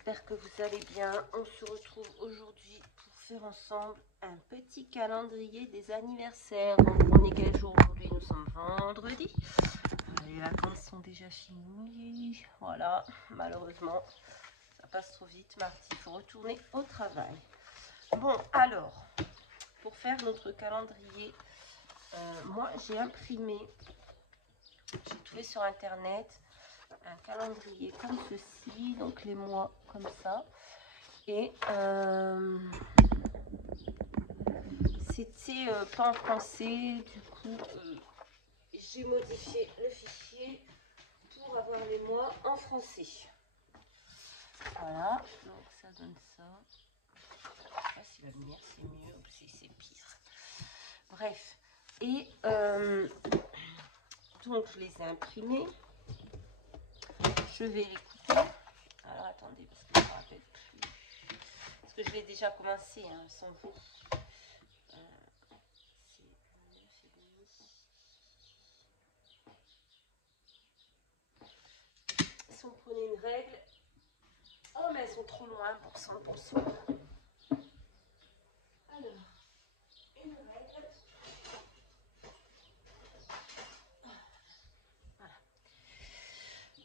j'espère que vous allez bien. On se retrouve aujourd'hui pour faire ensemble un petit calendrier des anniversaires. Donc on est quel jour aujourd'hui? Nous sommes vendredi. Les vacances sont déjà finies. Voilà, malheureusement, ça passe trop vite. Mardi, il faut retourner au travail. Bon, alors, pour faire notre calendrier, moi j'ai imprimé, j'ai trouvé sur internet un calendrier comme ceci, donc les mois comme ça, et c'était pas en français, du coup j'ai modifié le fichier pour avoir les mois en français. Voilà, donc ça donne ça. Je sais pas si la lumière c'est mieux ou si c'est pire. Bref, et donc je les ai imprimés. Je vais les couper. Alors attendez, parce que je ne me rappelle plus. Parce que je l'ai déjà commencé, hein, sans vous. C'est 9,5. Si on prenait une règle. Oh, mais elles sont trop loin pour 100%. Alors, une règle.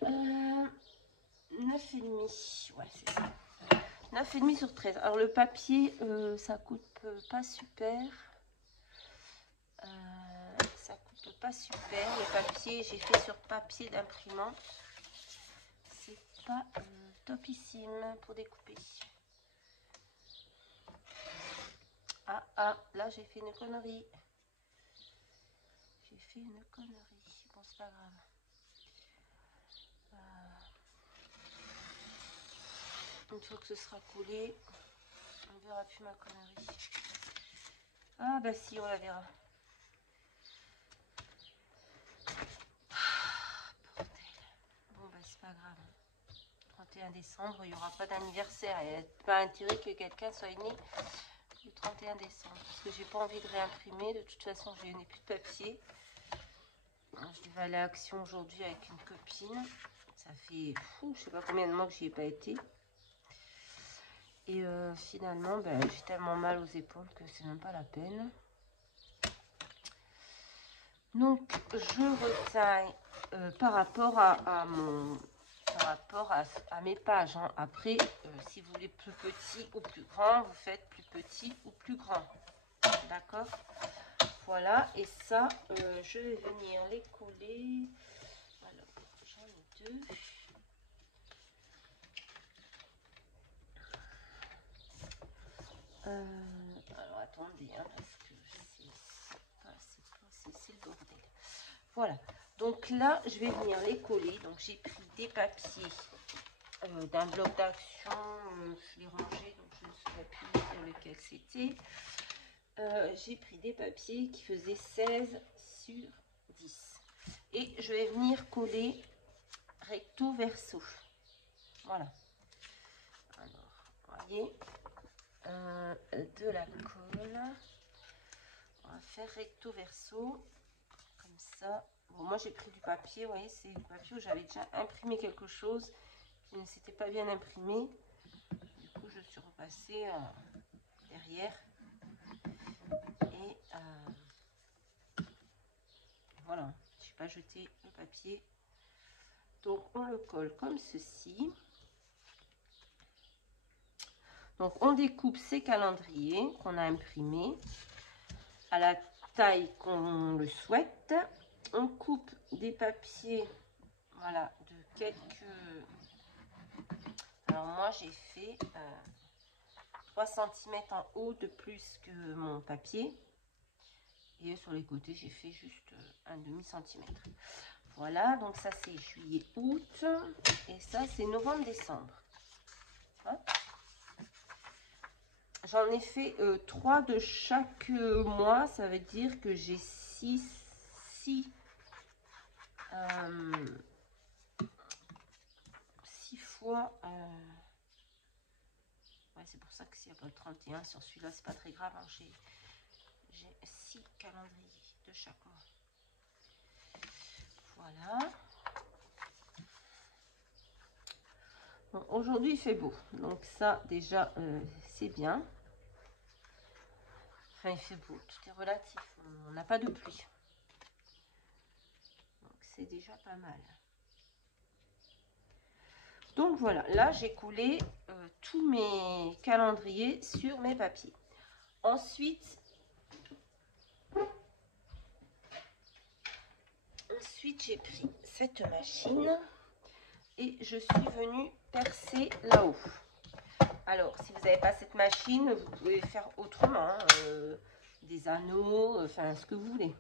Voilà. 9,5. Ouais, c'est ça. 9,5 sur 13. Alors le papier, ça coûte pas super. Ça coûte pas super. Le papier, j'ai fait sur papier d'imprimante. C'est pas topissime pour découper. Ah, là j'ai fait une connerie. J'ai fait une connerie. Bon, c'est pas grave. Une fois que ce sera collé, on verra plus ma connerie. Ah bah si, on la verra. Bordel. Bon bah c'est pas grave. 31 décembre, il n'y aura pas d'anniversaire. Il n'y a pas intérêt que quelqu'un soit né le 31 décembre. Parce que j'ai pas envie de réimprimer. De toute façon, je n'ai plus de papier. Je vais aller à Action aujourd'hui avec une copine. Ça fait, je sais pas combien de mois que j'y ai pas été. Et finalement, ben, j'ai tellement mal aux épaules que c'est même pas la peine. Donc, je retaille par rapport à mes pages. Hein. Après, si vous voulez plus petit ou plus grand, vous faites plus petit ou plus grand. D'accord? Voilà. Et ça, je vais venir les coller. Alors, j'en ai deux. Alors attendez, hein, parce que c'est le bordel. Voilà, donc là je vais venir les coller. Donc j'ai pris des papiers d'un bloc d'action, je l'ai rangé donc je ne saurais plus dire lequel c'était. J'ai pris des papiers qui faisaient 16 sur 10 et je vais venir coller recto verso. Voilà, alors voyez. De la colle, on va faire recto verso comme ça. Bon, moi j'ai pris du papier, vous voyez, c'est du papier où j'avais déjà imprimé quelque chose qui ne s'était pas bien imprimé. Du coup je suis repassée derrière et voilà, je n'ai pas jeté le papier. Donc on le colle comme ceci. Donc on découpe ces calendriers qu'on a imprimés à la taille qu'on le souhaite. On coupe des papiers, voilà, de quelques... Alors moi j'ai fait 3 cm en haut de plus que mon papier. Et sur les côtés j'ai fait juste un demi-centimètre. Voilà, donc ça c'est juillet, août. Et ça c'est novembre, décembre. Hein? J'en ai fait 3 de chaque mois. Ça veut dire que j'ai 6 fois... ouais, c'est pour ça que s'il n'y a pas le 31 sur celui-là, c'est pas très grave. Hein. J'ai 6 calendriers de chaque mois. Voilà. Bon, Aujourd'hui, il fait beau. Donc ça, déjà, c'est bien. Enfin, il fait beau. Tout est relatif. On n'a pas de pluie. Donc, c'est déjà pas mal. Donc, voilà. Là, j'ai collé tous mes calendriers sur mes papiers. Ensuite, j'ai pris cette machine et je suis venue percer là-haut. Alors, si vous n'avez pas cette machine, vous pouvez faire autrement, hein, des anneaux, enfin, ce que vous voulez.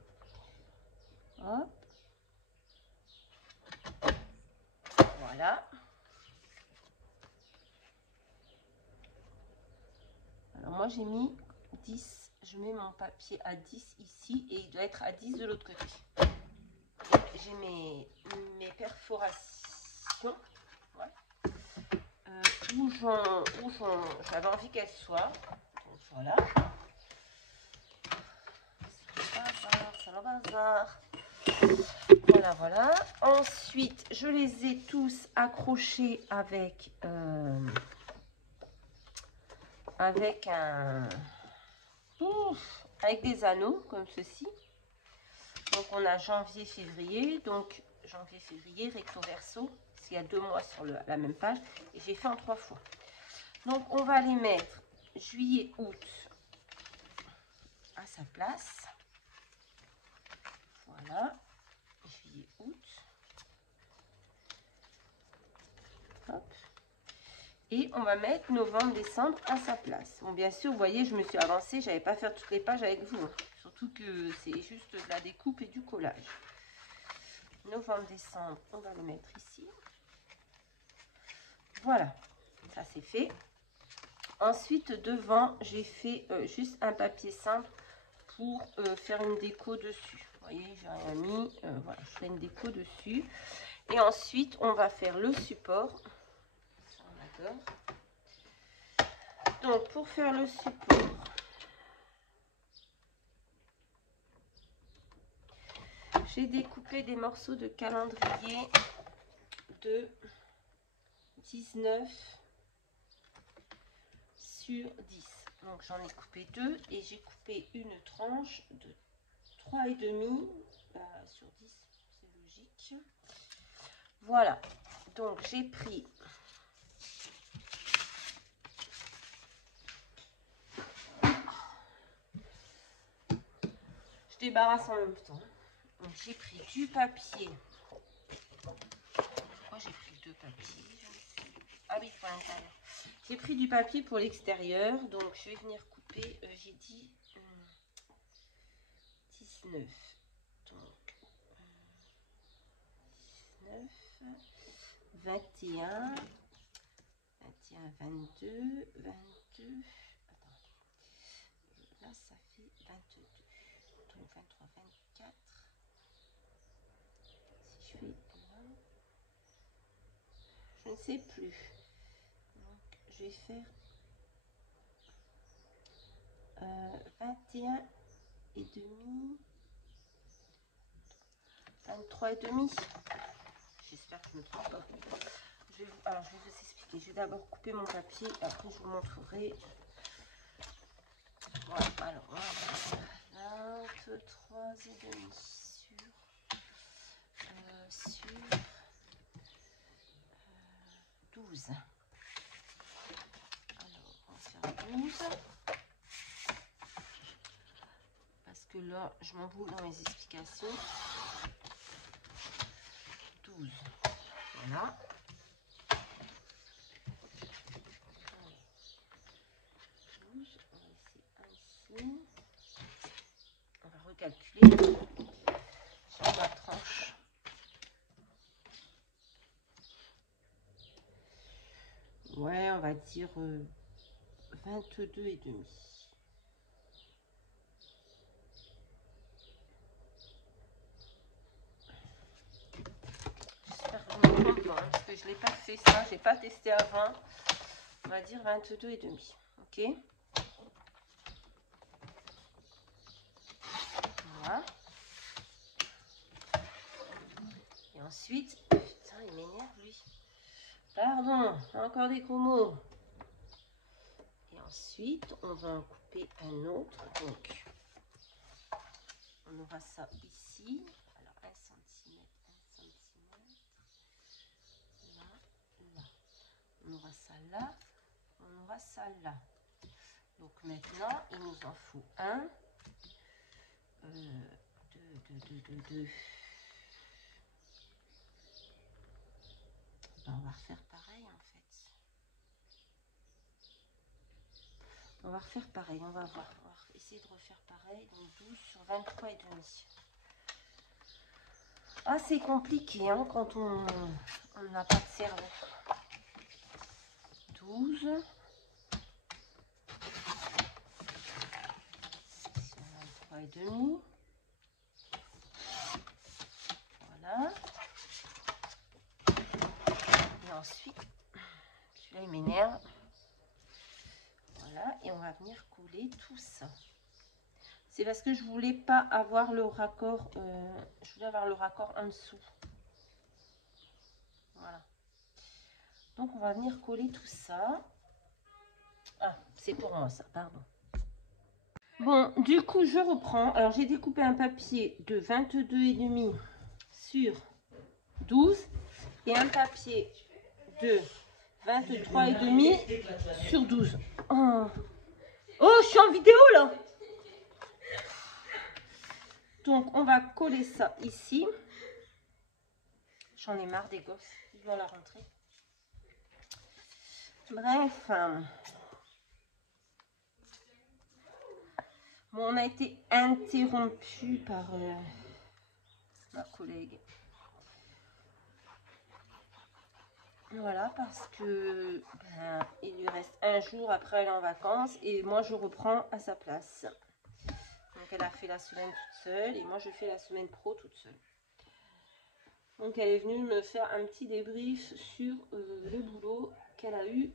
Hop. Voilà. Alors, moi, j'ai mis 10. Je mets mon papier à 10 ici et il doit être à 10 de l'autre côté. J'ai mes perforations. Ouais. Où j'avais envie qu'elles soient. Donc, voilà. C'est le bazar. Voilà, voilà. Ensuite, je les ai tous accrochés avec avec des anneaux comme ceci. Donc, on a janvier, février. Donc, janvier, février, recto verso. S'il y a 2 mois sur la même page. Et j'ai fait en 3 fois. Donc, on va les mettre juillet, août à sa place. Voilà. Juillet, août. Hop. Et on va mettre novembre, décembre à sa place. Bon, bien sûr, vous voyez, je me suis avancée. Je n'allais pas faire toutes les pages avec vous. Hein. Surtout que c'est juste de la découpe et du collage. Novembre, décembre, on va le mettre ici. Voilà, ça c'est fait. Ensuite, devant, j'ai fait juste un papier simple pour faire une déco dessus. Vous voyez, j'ai rien mis. Voilà, je fais une déco dessus. Et ensuite, on va faire le support. Ça, on adore. Donc, pour faire le support, j'ai découpé des morceaux de calendrier de 19 sur 10. Donc, j'en ai coupé 2 et j'ai coupé une tranche de 3,5 sur 10. C'est logique. Voilà. Donc, j'ai pris... Je débarrasse en même temps. Donc, j'ai pris du papier. Pourquoi j'ai pris 2 papiers? Ah oui, pour l'intérieur. J'ai pris du papier pour l'extérieur. Donc, je vais venir couper. J'ai dit 19. Donc, 19, 21, 21, 22, 22. Attends. Là, ça fait 22. Donc, 23, 24. Si je fais là, je ne sais plus. Donc, je vais faire 21 et demi, 23 et demi. J'espère que je ne me trompe pas. Alors, je vais vous expliquer. Je vais d'abord couper mon papier, après je vous montrerai. Voilà, alors on va faire 23 et demi sur 12. Alors, on va faire 12. Parce que là, je m'emboule dans mes explications. 12. Voilà. On va recalculer sur ma tranche. Ouais, on va dire 22 et demi. J'espère que je ne me trompe pas, hein, parce que je ne l'ai pas fait ça, je n'ai pas testé avant. On va dire 22 et demi. Ok. Voilà. Et ensuite, putain, il m'énerve lui. Pardon, encore des gros mots. Et ensuite, on va en couper un autre. Donc, on aura ça ici. Alors, 1 cm, 1 cm. Là, là. On aura ça là. On aura ça là. Donc, maintenant, il nous en faut un. Deux. Ben, on va refaire pareil, en fait. On va refaire pareil, on va voir. On va essayer de refaire pareil. Donc 12 sur 23 et demi. Ah, c'est compliqué hein, quand on n'a pas de cerveau. 12 sur 23 et demi. Voilà. Et ensuite, celui-là il m'énerve. Voilà, et on va venir coller tout ça. C'est parce que je voulais pas avoir le raccord, je voulais avoir le raccord en dessous. Voilà. Donc on va venir coller tout ça. Ah, c'est pour moi ça, pardon. Bon, du coup je reprends. Alors j'ai découpé un papier de 22,5 sur 12 et un papier de 23,5 sur 12. Oh. Oh, je suis en vidéo là. Donc on va coller ça ici. J'en ai marre des gosses, ils vont à la rentrée. Bref. Bon, on a été interrompu par ma collègue. Voilà, parce que ben, il lui reste un jour, après elle est en vacances et moi je reprends à sa place. Donc elle a fait la semaine toute seule et moi je fais la semaine pro toute seule. Donc elle est venue me faire un petit débrief sur le boulot qu'elle a eu.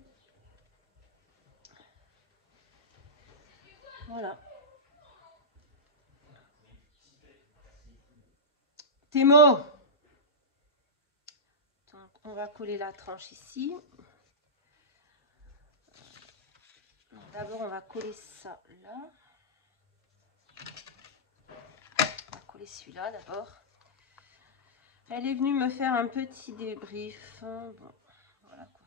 Voilà. Thémo! Donc on va coller la tranche ici. D'abord on va coller ça là. On va coller celui-là d'abord. Elle est venue me faire un petit débrief. Bon, voilà quoi.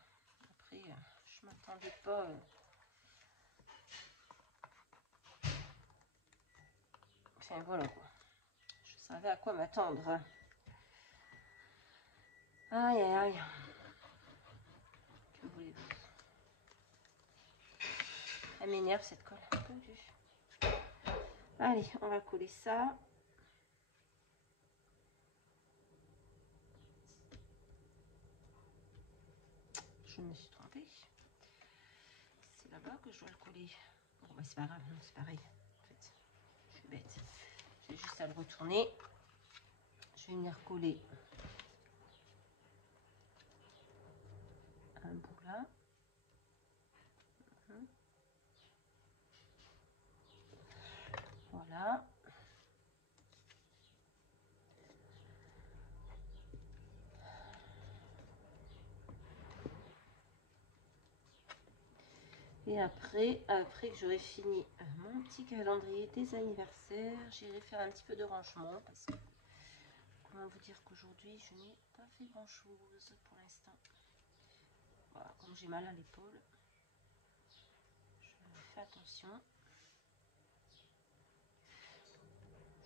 Après, je m'attendais pas. Enfin voilà quoi. Je savais à quoi m'attendre. Aïe aïe aïe. Que voulez-vous? Elle m'énerve cette colle. Allez, on va coller ça. Je me suis trompée. C'est là-bas que je dois le coller. Bon, bah c'est pas grave, non, c'est pareil. En fait, je suis bête. J'ai juste à le retourner. Je vais venir coller un bout là. Voilà. Et après que j'aurai fini mon petit calendrier des anniversaires, j'irai faire un petit peu de rangement parce que, comment vous dire qu'aujourd'hui, je n'ai pas fait grand chose pour l'instant. Voilà, comme j'ai mal à l'épaule, je fais attention.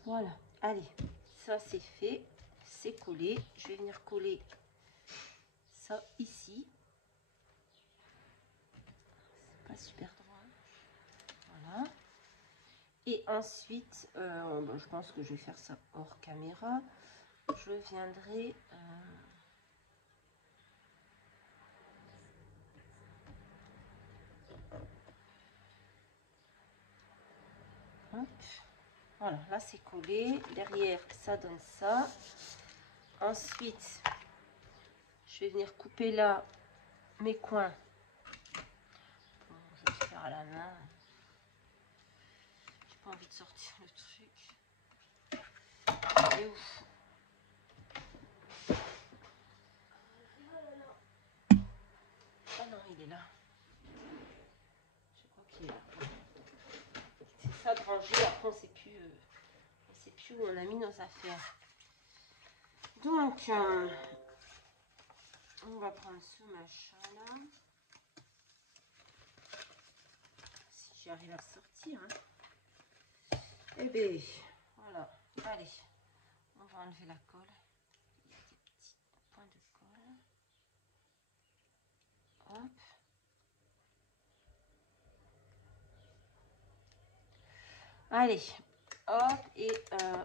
Voilà, allez, ça c'est fait, c'est collé. Je vais venir coller ça ici. C'est pas super droit. Voilà. Et ensuite, je pense que je vais faire ça hors caméra. Je viendrai... hop. Voilà, là c'est collé. Derrière, ça donne ça. Ensuite, je vais venir couper là mes coins. Bon, je vais le faire à la main. J'ai pas envie de sortir le truc. Et ouf. rangé, après on sait plus où on a mis nos affaires. Donc, on va prendre ce machin là. Si j'arrive à le sortir. Hein. Et bien, voilà. Allez, on va enlever la colle. Il y a des petits points de colle. Hop. Allez, hop, et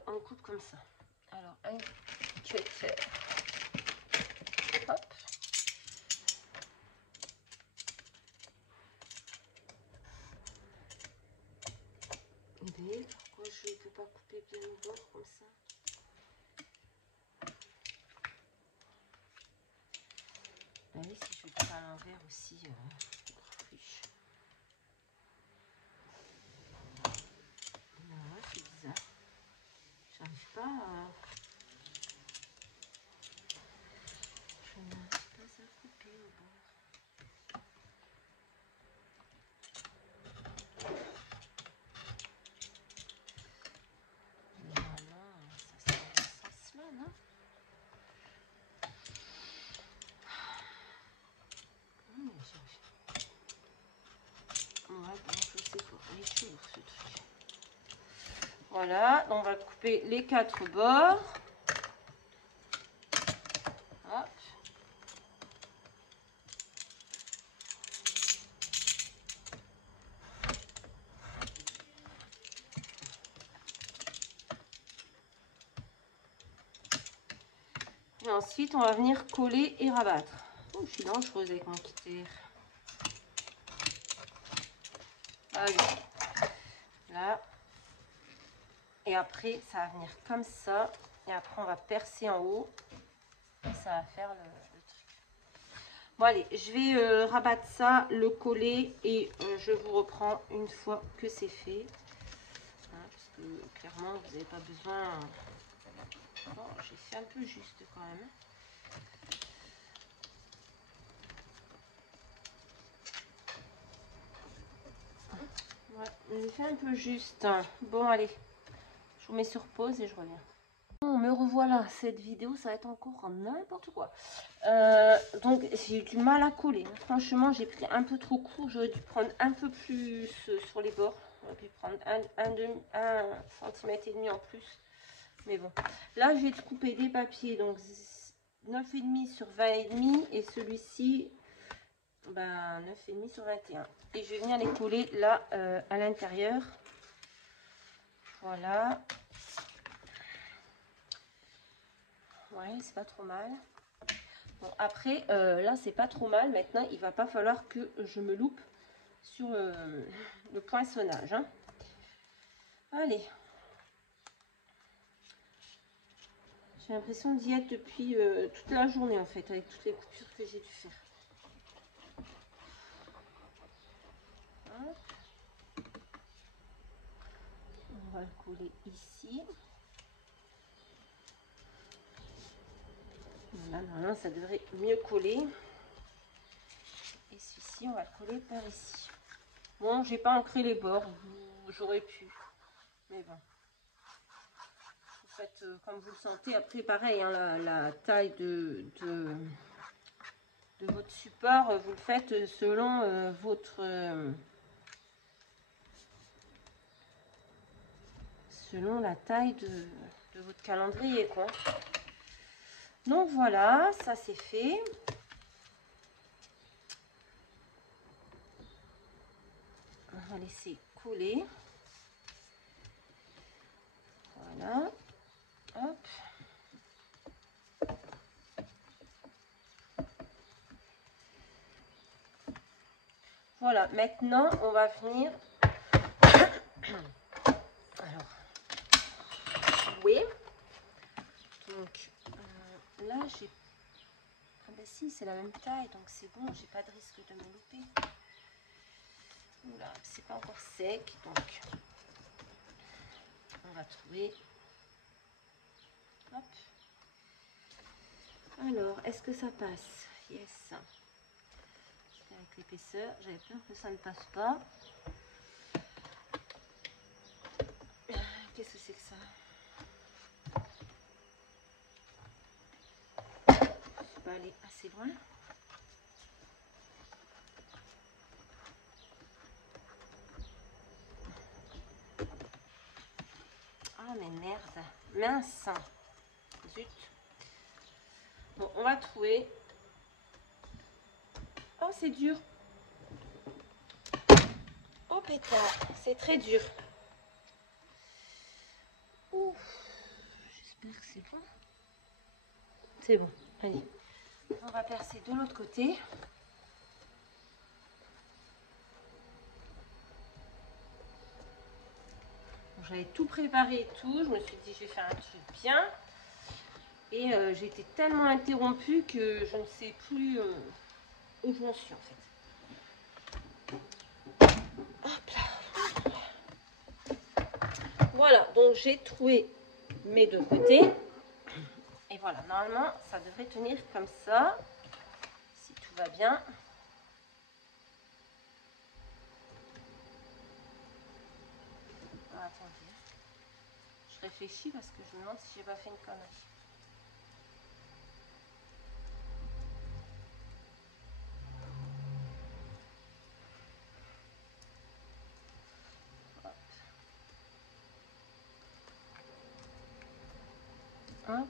on coupe comme ça. Alors, je vais te faire. Hop. Mais pourquoi je ne peux pas couper bien au bord comme ça? Ah oui, si je coupe à l'envers aussi, friche. Non, c'est bizarre. J'arrive pas à... Je n'arrive pas à couper au bord. Normalement, ça se fait dans ce sens-là, non? Ouais, bon, je sais pas. Il est toujours ce truc. Voilà, on va couper les 4 bords. Hop. Et ensuite, on va venir coller et rabattre. Oh, je suis dangereuse avec mon cutter. Allez. Là. Et après, ça va venir comme ça. Et après, on va percer en haut. Et ça va faire le truc. Bon, allez, je vais rabattre ça, le coller. Et je vous reprends une fois que c'est fait. Hein, parce que clairement, vous n'avez pas besoin... Bon, j'ai fait un peu juste quand même. Ouais, j'ai fait un peu juste. Bon, allez. Je vous mets sur pause et je reviens. Bon, me revoilà, cette vidéo, ça va être encore n'importe quoi. Donc, j'ai eu du mal à coller. Franchement, j'ai pris un peu trop court. J'aurais dû prendre un peu plus sur les bords. J'aurais pu prendre 1,5 cm en plus. Mais bon. Là, je vais te couper des papiers. Donc, 9,5 sur 20,5. Et celui-ci, ben, 9,5 sur 21. Et je vais venir les coller là, à l'intérieur. Voilà. Ouais, c'est pas trop mal. Bon, après, là, c'est pas trop mal. Maintenant, il va pas falloir que je me loupe sur le poinçonnage. Hein. Allez. J'ai l'impression d'y être depuis toute la journée, en fait, avec toutes les coupures que j'ai dû faire. Hop. On va le coller ici. Voilà, normalement, ça devrait mieux coller. Et celui-ci, on va le coller par ici. Bon, j'ai pas ancré les bords, j'aurais pu. Mais bon. Vous faites comme vous le sentez. Après, pareil, hein, la taille de votre support, vous le faites selon selon la taille de votre calendrier, quoi. Donc voilà, ça c'est fait. On va laisser coller. Voilà. Hop. Voilà, maintenant on va venir. Alors, oui. Donc là j'ai. Ah ben si, c'est la même taille, donc c'est bon, j'ai pas de risque de me louper. Oula, c'est pas encore sec, donc on va trouver. Hop. Alors, est-ce que ça passe? Yes. Avec l'épaisseur, j'avais peur que ça ne passe pas. qu'est-ce que c'est que ça? Je suis pas allée assez loin. Ah mais merde, mince. Zut. Bon, on va trouver. Oh, c'est dur. Oh pétard, c'est très dur. Ouf. J'espère que c'est bon. C'est bon, allez. On va percer de l'autre côté. J'avais tout préparé et tout. Je me suis dit, je vais faire un truc bien. Et j'ai été tellement interrompue que je ne sais plus où j'en suis en fait. Hop là. Voilà, donc j'ai trouvé mes deux côtés. Et voilà, normalement, ça devrait tenir comme ça. Si tout va bien. Ah, attendez. Je réfléchis parce que je me demande si j'ai pas fait une connerie. Hop.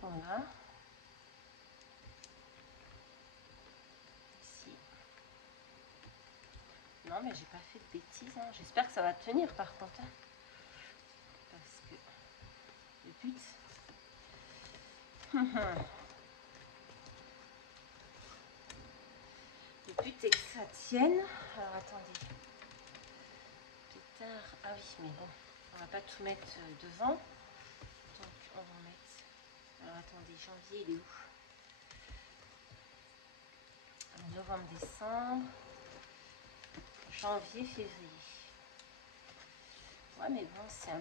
Voilà. Ici. Non, mais j'ai pas fait de bêtises. Hein. J'espère que ça va tenir par contre. Hein. Parce que le but... le but est que ça tienne. Alors attendez. Pétard. Ah oui, mais bon. On va pas tout mettre devant. Donc on va mettre... Alors attendez, janvier il est où? Novembre, décembre, janvier, février. Ouais, mais bon, c'est un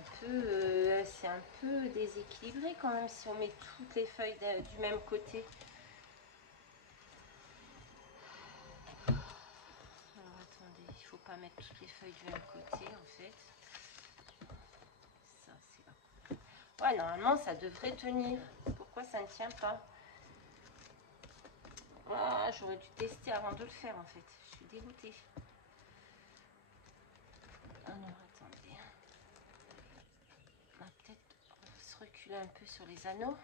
peu déséquilibré quand même si on met toutes les feuilles du même côté. Alors attendez, il faut pas mettre toutes les feuilles du même côté en fait. Ça c'est là. Ouais, normalement ça devrait tenir. Pourquoi ça ne tient pas? Ah, j'aurais dû tester avant de le faire en fait. Je suis dégoûtée. Alors attendez. On va peut-être se reculer un peu sur les anneaux.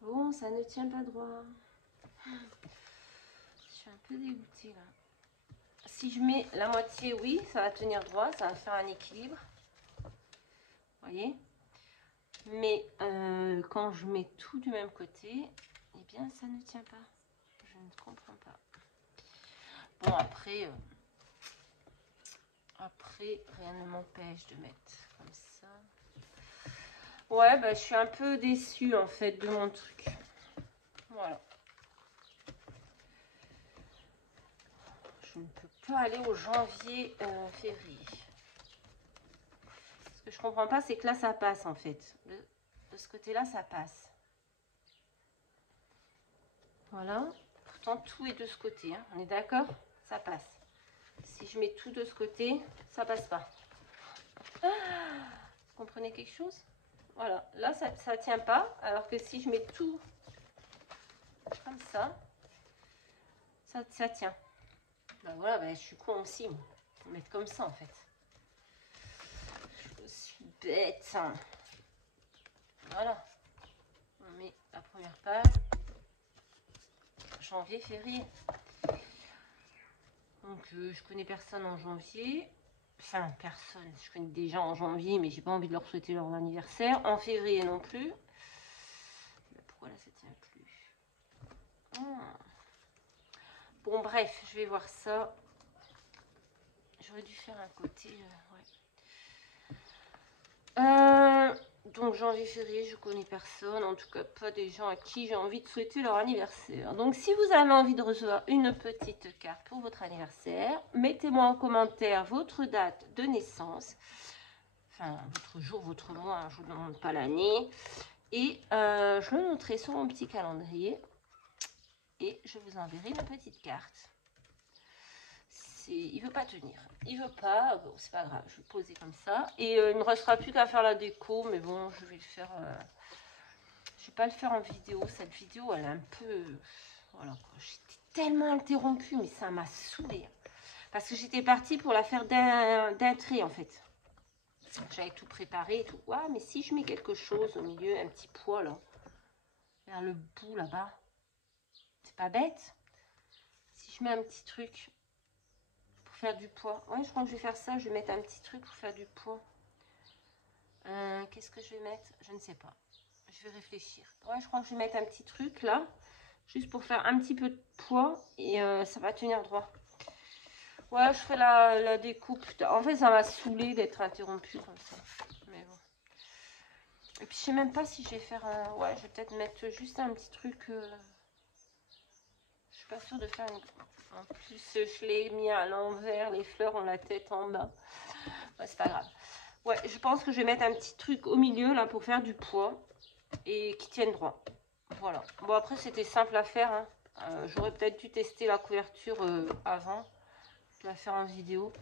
Bon, ça ne tient pas droit. Je suis un peu dégoûtée là. Si je mets la moitié, oui, ça va tenir droit, ça va faire un équilibre. Vous voyez? Mais quand je mets tout du même côté, eh bien ça ne tient pas. Je ne comprends pas. Bon, après rien ne m'empêche de mettre comme ça. Ouais, bah, je suis un peu déçue en fait de mon truc. Voilà. Je ne peux pas aller au janvier, février. Ce que je comprends pas, c'est que là, ça passe en fait. De ce côté-là, ça passe. Voilà. Pourtant, tout est de ce côté. Hein. On est d'accord? Ça passe. Si je mets tout de ce côté, ça passe pas. Ah, vous comprenez quelque chose? Voilà. Là, ça tient pas. Alors que si je mets tout comme ça tient. Ben voilà, ben, je suis con aussi. Faut mettre comme ça en fait. Je suis bête. Voilà. On met la première page. Janvier, février. Donc je connais personne en janvier. Enfin, personne. Je connais des gens en janvier, mais j'ai pas envie de leur souhaiter leur anniversaire. En février non plus. Mais pourquoi là ça tient plus? Bon bref, je vais voir ça. J'aurais dû faire un côté. Ouais. Donc janvier, février, je connais personne, en tout cas pas des gens à qui j'ai envie de souhaiter leur anniversaire. Donc si vous avez envie de recevoir une petite carte pour votre anniversaire, mettez-moi en commentaire votre date de naissance, enfin votre jour, votre mois, je ne vous demande pas l'année, Et je le noterai sur mon petit calendrier. Et je vous enverrai une petite carte. Il veut pas tenir. Il veut pas. Bon, c'est pas grave. Je vais le poser comme ça. Et il ne me restera plus qu'à faire la déco. Mais bon, je vais le faire. Je vais pas le faire en vidéo. Cette vidéo, elle est un peu. Voilà quoi. J'étais tellement interrompue, mais ça m'a saoulée. Parce que j'étais partie pour la faire d'un trait en fait. J'avais tout préparé et tout. Ouais, mais si je mets quelque chose au milieu, un petit poids là, vers le bout là-bas, c'est pas bête. Si je mets un petit truc pour faire du poids. Ouais, je crois que je vais faire ça. Je vais mettre un petit truc pour faire du poids. Qu'est-ce que je vais mettre? Je ne sais pas. Je vais réfléchir. Ouais, je crois que je vais mettre un petit truc là. Juste pour faire un petit peu de poids. Et ça va tenir droit. Ouais, je ferai la découpe. En fait, ça m'a saoulé d'être interrompue comme ça. Mais bon. Et puis, je sais même pas si je vais faire un... Ouais, je vais peut-être mettre juste un petit truc... Je suis pas sûre de faire une... En plus, je l'ai mis à l'envers. Les fleurs ont la tête en bas. Ouais, c'est pas grave. Ouais, je pense que je vais mettre un petit truc au milieu, là, pour faire du poids. Et qui tienne droit. Voilà. Bon, après, c'était simple à faire. Hein. J'aurais peut-être dû tester la couverture avant. De la faire en vidéo.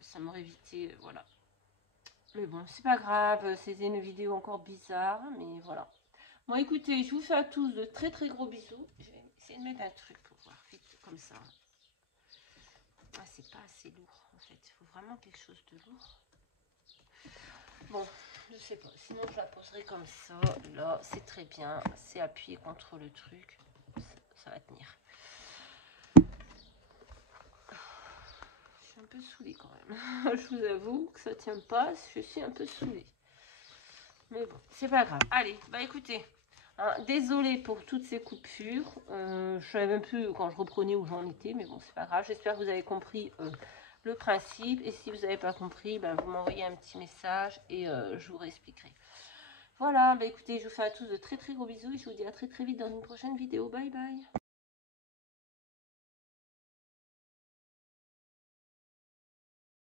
Ça m'aurait évité... voilà. Mais bon, c'est pas grave, c'était une vidéo encore bizarre, mais voilà. Bon, écoutez, je vous fais à tous de très très gros bisous. Je vais essayer de mettre un truc pour voir vite comme ça. Ah, c'est pas assez lourd en fait. Il faut vraiment quelque chose de lourd. Bon, je sais pas. Sinon, je la poserai comme ça. Là, c'est très bien. C'est appuyé contre le truc. Ça va tenir. Je suis un peu saoulée quand même. Je vous avoue que ça tient pas. Je suis un peu saoulée. Mais bon, c'est pas grave. Allez, bah écoutez, hein, désolée pour toutes ces coupures. Je savais même plus quand je reprenais où j'en étais, mais bon, c'est pas grave. J'espère que vous avez compris le principe. Et si vous n'avez pas compris, bah, vous m'envoyez un petit message et je vous réexpliquerai. Voilà, bah écoutez, je vous fais à tous de très très gros bisous et je vous dis à très très vite dans une prochaine vidéo. Bye bye.